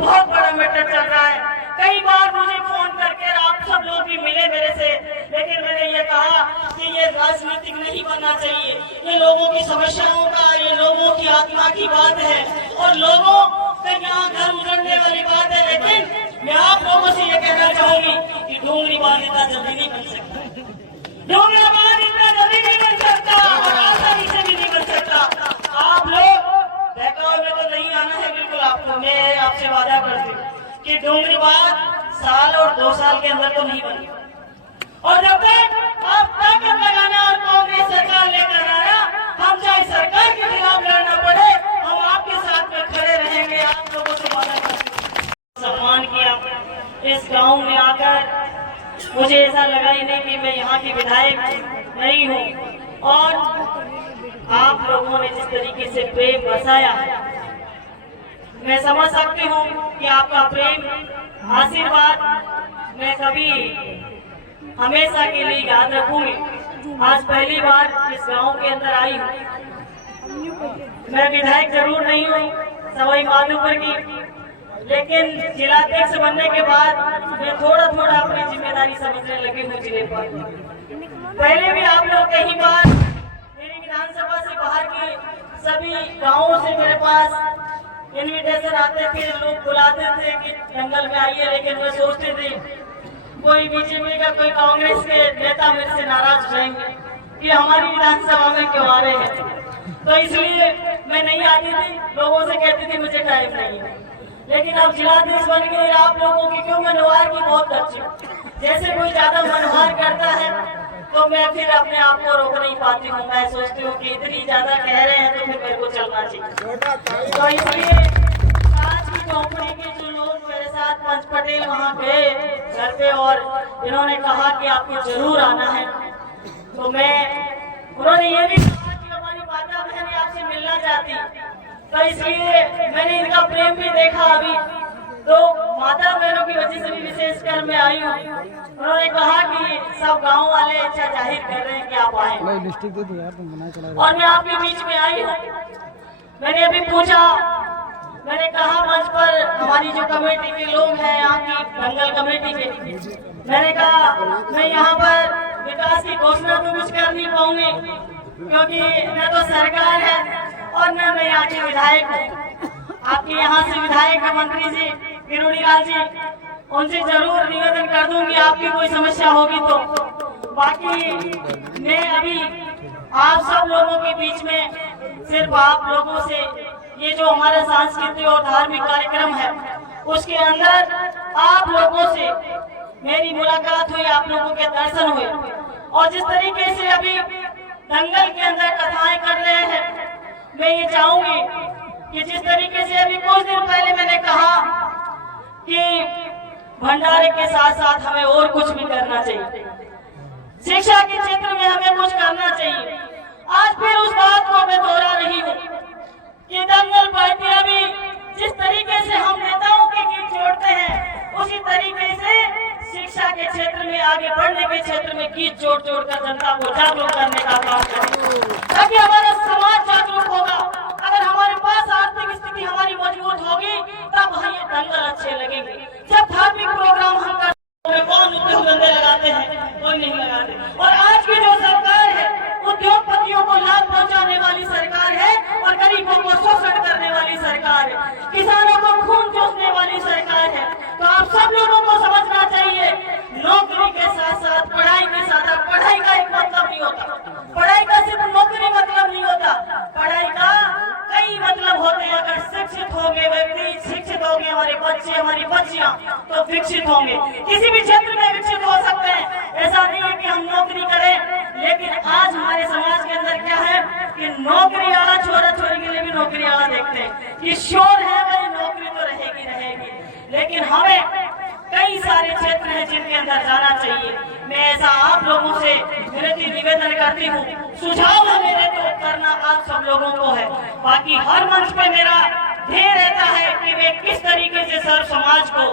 बहुत बड़ा मैटर चल रहा है। कई बार मुझे फोन करके आप सब लोग भी मिले मेरे से, लेकिन मैंने ये कहा कि ये राजनीतिक नहीं बनना चाहिए। ये लोगों की समस्याओं का, ये लोगों की आत्मा की बात है और लोगों के यहाँ घर उजड़ने वाली बात है। लेकिन मैं आप लोगों से ये कहना चाहूंगी कि डोंगरीबाज इतना जल्दी नहीं बन सकता, डोंगरीबाज इतना जल्दी नहीं बन सकता और आसानी से भी नहीं बन सकता। आप लोग बहकावे में तो नहीं आना है बिल्कुल आपको, मैं आपसे वादा करती हूँ कि डोंगरीबाज साल और 2 साल के अंदर तो नहीं बनेगा। और जब तक आप ताकत लगाना और कांग्रेस सरकार लेकर आना, हम चाहे सरकार के खिलाफ लड़ना पड़े, हम आपके साथ में खड़े रहेंगे। आप लोगों से वादा करते हैं। सम्मान किया इस गांव में आकर, मुझे ऐसा लगा ही नहीं कि मैं यहाँ की विधायक नहीं हूँ। और आप लोगों ने जिस तरीके से प्रेम बरसाया है, मैं समझ सकती हूँ कि आपका प्रेम आशीर्वाद मैं कभी हमेशा के लिए याद रखूंगी। आज पहली बार इस गांव के अंदर आई हूँ। मैं विधायक जरूर नहीं हूँ सवाई माधोपुर की, लेकिन जिलाध्यक्ष बनने के बाद मैं थोड़ा थोड़ा अपनी जिम्मेदारी समझने लगी हूँ जिले पर। पहले भी आप लोग कई बार मेरी विधानसभा से बाहर के सभी गाँवों से मेरे पास इन्विटेशन आते थे, लोग बुलाते थे कि जंगल में आइए, लेकिन मैं सोचते थे कोई बीजेपी का कोई कांग्रेस के नेता मेरे से नाराज रहेंगे कि हमारी विधानसभा में क्यों आ रहे हैं, तो इसलिए मैं नहीं आती थी। लोगों से कहती थी मुझे टाइम नहीं है। लेकिन अब जिलाधीश बन गए, आप लोगों की क्यों मनोहार की बहुत अच्छी, जैसे कोई ज्यादा मनोहार करता है तो मैं फिर अपने आप को रोक नहीं पाती हूँ। मैं सोचती हूँ कि इतनी ज्यादा कह रहे हैं तो फिर मेरे को चलना चाहिए। तो इसलिए आज की झोपड़ी के जो लोग मेरे साथ पंच पटेल वहाँ गए घर पे और इन्होंने कहा कि आपको जरूर आना है, तो उन्होंने ये भी कहा कि हमारी माता बहनें आपसे मिलना चाहती, तो इसलिए मैंने इनका प्रेम भी देखा अभी। तो माता बहनों की वजह से भी विशेषकर मैं आई हूँ। उन्होंने कहा कि सब गांव वाले इच्छा जाहिर कर रहे हैं कि आप आए, और मैं आपके बीच में आई हूँ। मैंने अभी पूछा, मैंने कहा मंच पर हमारी जो कमेटी के लोग हैं यहाँ की दंगल कमेटी के, मैंने कहा मैं यहाँ पर विकास की घोषणा तो कुछ कर नहीं पाऊंगी क्योंकि न तो सरकार है और न मैं यहाँ के विधायक हूँ। आपके यहाँ से विधायक है मंत्री जी किरोड़ी लाल जी, उनसे जरूर निवेदन कर दूंगी आपकी कोई समस्या होगी तो। बाकी मैं अभी आप सब लोगों के बीच में सिर्फ आप लोगों से ये जो हमारा सांस्कृतिक और धार्मिक कार्यक्रम है उसके अंदर आप लोगों से मेरी मुलाकात हुई, आप लोगों के दर्शन हुए, और जिस तरीके से अभी दंगल के अंदर कथाएं कर रहे हैं, मैं ये चाहूंगी कि जिस तरीके से अभी कुछ दिन पहले मैंने कहा कि भंडारे के साथ साथ हमें और कुछ भी करना चाहिए, शिक्षा के क्षेत्र में हमें कुछ करना चाहिए। आज फिर उस बात को मैं दोहरा रही हूँ कि दंगल पार्टी अभी जिस तरीके से हम नेताओं के गीत जोड़ते हैं उसी तरीके से शिक्षा के क्षेत्र में, आगे बढ़ने के क्षेत्र में गीत जोड़ जोड़ कर जनता को जागरूक करने का काम करें, ताकि हमारा समाज जागरूक होगा। अगर हमारे पास आर्थिक स्थिति हमारी मजबूत होगी तब हम ये दंगल अच्छे लगेंगे। जब धार्मिक प्रोग्राम हम करते हैं कौन उद्योग लगाते हैं, कोई नहीं लगाते। और आज की जो सरकार है उद्योगपतियों को लाभ पहुंचाने वाली सरकार है और गरीबों को शोषण करने वाली सरकार है, किसानों को खून चूसने वाली सरकार है। तो आप सब लोगों को समझना चाहिए नौकरी के साथ साथ पढ़ाई के साथ, पढ़ाई का एक मतलब नहीं होता, पढ़ाई का सिर्फ नौकरी मतलब नहीं होता, पढ़ाई का कई मतलब होते हैं। अगर शिक्षित होंगे व्यक्ति, शिक्षित होंगे हमारे बच्चे, हमारी बच्चियां, तो विकसित होंगे, किसी भी क्षेत्र में विकसित हो सकते हैं। ऐसा नहीं है कि हम नौकरी करें, लेकिन आज हमारे समाज के अंदर क्या है कि नौकरी वाला छोरा छोरी के लिए भी नौकरी वाला देखते हैं कि शोर है भाई, नौकरी तो रहेगी रहेगी, लेकिन हमें कई सारे क्षेत्र हैं जिनके अंदर जाना चाहिए। मैं ऐसा आप लोगों से विनती निवेदन करती हूँ, सुझाव है मेरे तो करना आप सब लोगों को है। बाकी हर मंच पे मेरा ध्येय रहता है कि मैं किस तरीके से सर्व समाज को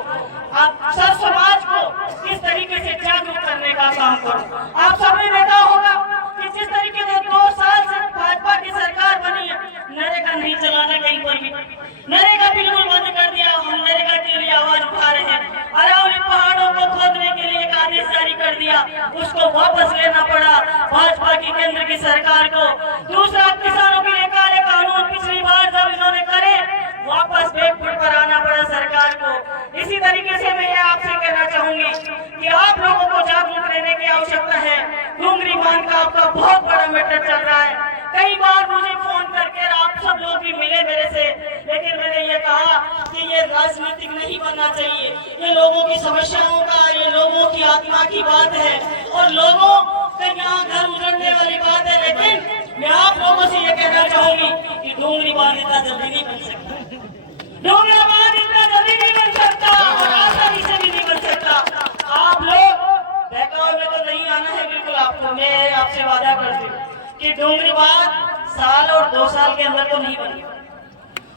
किस तरीके से जागरूक करने का काम करूं। आप सबने देखा होगा कि जिस तरीके से 2 साल से भाजपा की सरकार बनी है, नरेगा नहीं चलाना कहीं पर भी, नरेगा बिल्कुल बंद कर दिया। हम नरेगा इसी तरीके से मैं आपसे कहना चाहूंगी कि आप लोगों को जागरूक रहने की आवश्यकता है। डूंगरी बांध का आपका बहुत बड़ा मैटर चल रहा है। कई बार मुझे फोन करके आप सब लोग भी मिले मेरे से, लेकिन मैंने ये कहा कि ये राजनीतिक नहीं बनना चाहिए। ये लोगों की समस्याओं का, ये लोगों की आत्मा की बात है और लोगों के यहाँ घर उजड़ने वाली बात है। लेकिन मैं आप लोगों से ये कहना चाहूंगी कि डूंगरी बांध इतना जल्दी नहीं बन सकता, डूंगरी बांध इतना जल्दी नहीं बन सकता और आसानी से भी नहीं बन सकता। आप लोग बहकावे में तो नहीं आना है बिल्कुल आपको। मैं आपसे वादा करती हूँ कि डूंगरी बांध साल और 2 साल के अंदर तो नहीं बनी,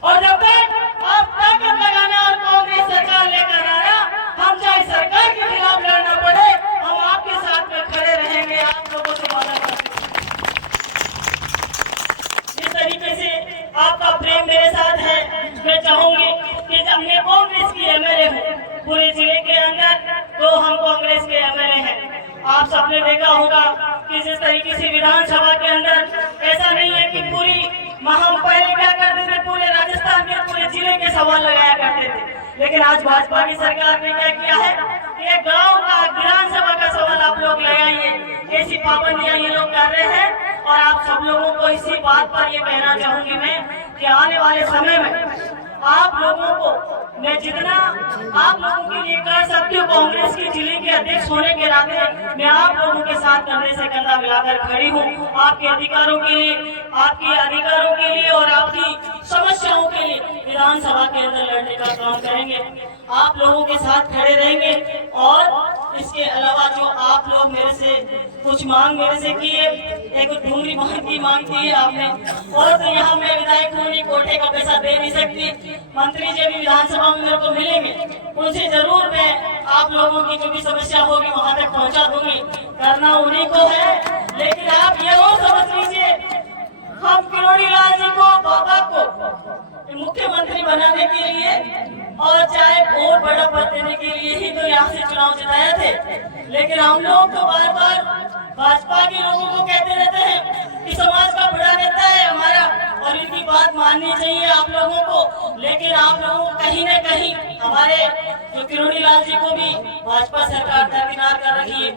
और जब तक आप ताकत लगाना और कांग्रेस सरकार लेकर आना, हम चाहे सरकार के खिलाफ लड़ना पड़े, हम आपके साथ में खड़े रहेंगे। आप लोगों से वादा करते हैं। जिस तरीके से आपका प्रेम मेरे साथ है, मैं चाहूंगी कि जब मैं कांग्रेस की एमएलए हूँ पूरे जिले के अंदर, तो हम कांग्रेस के एमएलए हैं। आप सबने देखा होगा कि जिस तरीके से विधानसभा के अंदर ऐसा नहीं है कि पूरी हम पहले क्या करते थे, पूरे राजस्थान के पूरे जिले के सवाल लगाया करते थे, लेकिन आज भाजपा की सरकार ने क्या किया है कि एक गांव का विधानसभा का सवाल आप लोग लगाइए। ऐसी पाबंदियां ये लोग कर रहे हैं और आप सब लोगों को इसी बात पर ये कहना चाहूंगी मैं कि आने वाले समय में आप लोगों को मैं जितना आप लोगों के लिए कर सकती हूँ, कांग्रेस के जिले के अध्यक्ष होने के नाते मैं आप लोगों के साथ कंधे से कंधा मिलाकर खड़ी हूँ। आपके अधिकारों के लिए, आपके अधिकारों के लिए और आपकी समस्याओं के लिए विधानसभा के अंदर लड़ने का काम करेंगे। आप लोगों के साथ खड़े रहेंगे। और इसके अलावा जो आप लोग मेरे से कुछ मांग मेरे से किए, एक डूंगरी बांध की मांग की है आपने, और तो यहाँ मैं विधायक होने कोटे का पैसा दे नहीं सकती। मंत्री जी भी विधानसभा में मेरे को मिलेंगे, उनसे जरूर मैं आप लोगों की जो भी समस्या होगी वहाँ तक पहुँचा दूंगी। करना उन्हीं को है, लेकिन आप ये और समझ लीजिए, हम किरोड़ी लाल जी को, बाबा को मुख्यमंत्री बनाने के लिए और चाहे और बड़ा पद देने के लिए ही तो यहाँ से चुनाव जिताए थे। लेकिन हम लोग तो बार बार भाजपा के लोगों को कहते रहते हैं कि समाज का बड़ा नेता है हमारा और इनकी बात माननी चाहिए आप लोगों को। लेकिन आप लोगों को कहीं न कहीं हमारे जो किरोड़ी लाल जी को भी भाजपा सरकार दरकिनार कर रही है।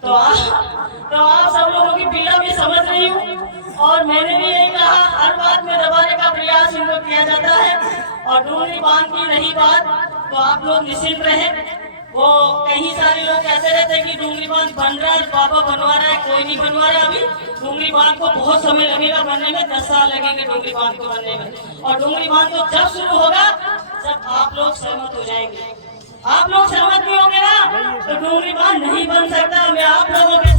तो आप सब लोगों की पीड़ा भी समझ रही हूँ, और मैंने भी यही कहा, हर बात में दबाने का प्रयास इनको किया जाता है। और डूंगरी बांध की रही बात, तो आप लोग निश्चिंत रहें। वो कई सारे लोग कहते रहते हैं कि डूंगरी बांध बन रहा है, बाबा बनवा रहा है, कोई नहीं बनवा रहा। अभी डूंगरी बांध को बहुत समय लगेगा बनने में, 10 साल लगेंगे डूंगरी बांध को बनने में। और डूंगरी बांध तो जब शुरू होगा जब आप लोग सहमत हो जाएंगे। आप लोग सहमत नहीं होंगे ना, तो डूंगरी बांध नहीं बन सकता। मैं आप लोगों के